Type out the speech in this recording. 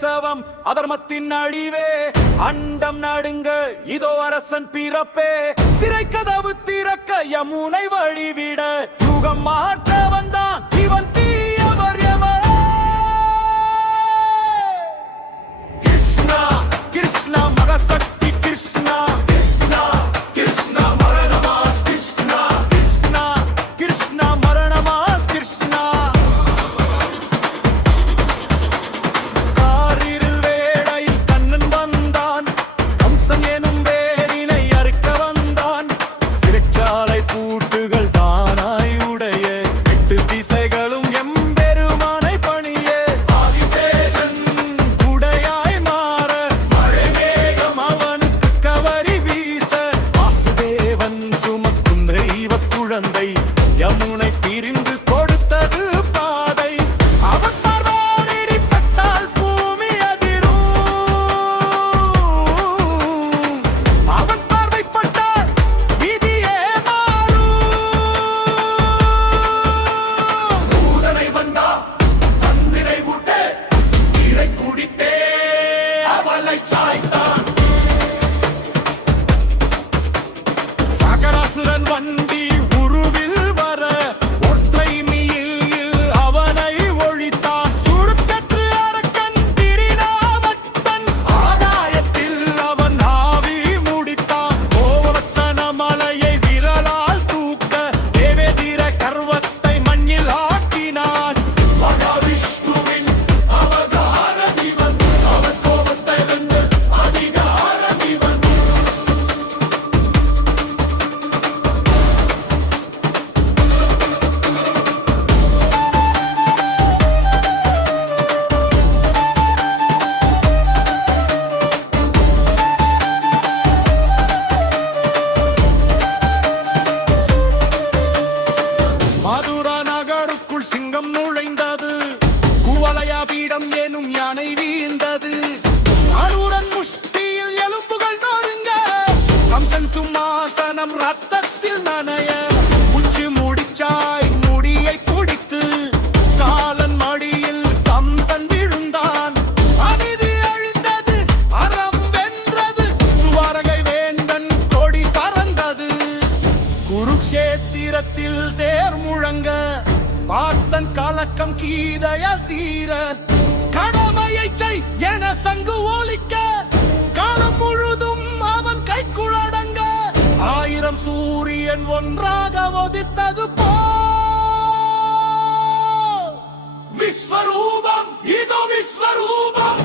கேசவம் அதர்மத்தின் அழிவே அண்டம் நடுங்க இதோ அரசன் பிறப்பே சிறை கதவு திறக்க யமுனை வழிவிட யுகம் மாற்ற வந்தான் இவன் தீயவர் எவரே. கிருஷ்ணா கிருஷ்ணா மகசக்தி கிருஷ்ணா கிருஷ்ணா கிருஷ்ணா மரணமாஸ் கிருஷ்ணா கிருஷ்ணா கிருஷ்ணா மரணமாஸ் கிருஷ்ணா. காரிருள் வேளையில் கண்ணன் வந்தான் கம்சன் எனும் வேரினை அறுக்க வந்தான் சிறைச்சாலை பூட்டுகள் தானாய் உடைய எட்டு திசைகளும் எம்பெருமானை பணிய ஆதிசேஷன் குடையாய் மாற மழை மேகம் அவனுக்கு கவரி வீச வாசுதேவன் சுமக்கும் தெய்வ குழந்தை யமுனை பிரிந்து கொடுத்தது பாதை அவன் பார்வோடிப்பட்டால் பூமி அதிரும் அவன் பார்வைப்பட்டால் விதியே மாறும். பூதனை வந்தா அஞ்சினை விட்டே நீரை குடித்தே அவளை சாய்த்தான் சகராசுரன் வண்டி உருவில் வர ஒற்றை மீயில் அவனை ஒழித்தான் சுருக்கற்று அரக்கன் திரிநாவத்தன் ஆகாயத்தில் அவன் ஆவி முடித்தான் கோவர்த்தன மலையை விரலால் தூக்க தேவேந்திர கர்வத்தை மண்ணில் ஆக்கினான் மகாவிஷ்ணுவின் அவதாரம் இவன் அவன் கோபத்தை வென்று அதிகாரம் இவன். மதுரா நகருக்குள் சிங்கம் நுழைந்தது குவலயா பீடம் எனும் யானை வீழ்ந்தது சாரூரன் முஷ்டியில் எலும்புகள் நொறுங்க கம்சன் சும்மாசனம் ரத்தத்தில் நனைய உச்சி முடிச்சாய் முடியை பிடித்து காலன் மடியில் கம்சன் விழுந்தான் அநீதி அழிந்தது அறம் வென்றது துவாரகை வேந்தன் கொடி பறந்தது குருக்ஷேத்திரத்தில் தேர் முழங்க பார்த்தன் கலக்கம் கீதையால் தீர கடமையை செய் என சங்கு ஒலிக்க காலம் முழுதும் அவன் கைக்குழடங்க ஆயிரம் சூரியன் ஒன்றாக ஒதித்தது போ விஸ்வரூபம் இதோ விஸ்வரூபம்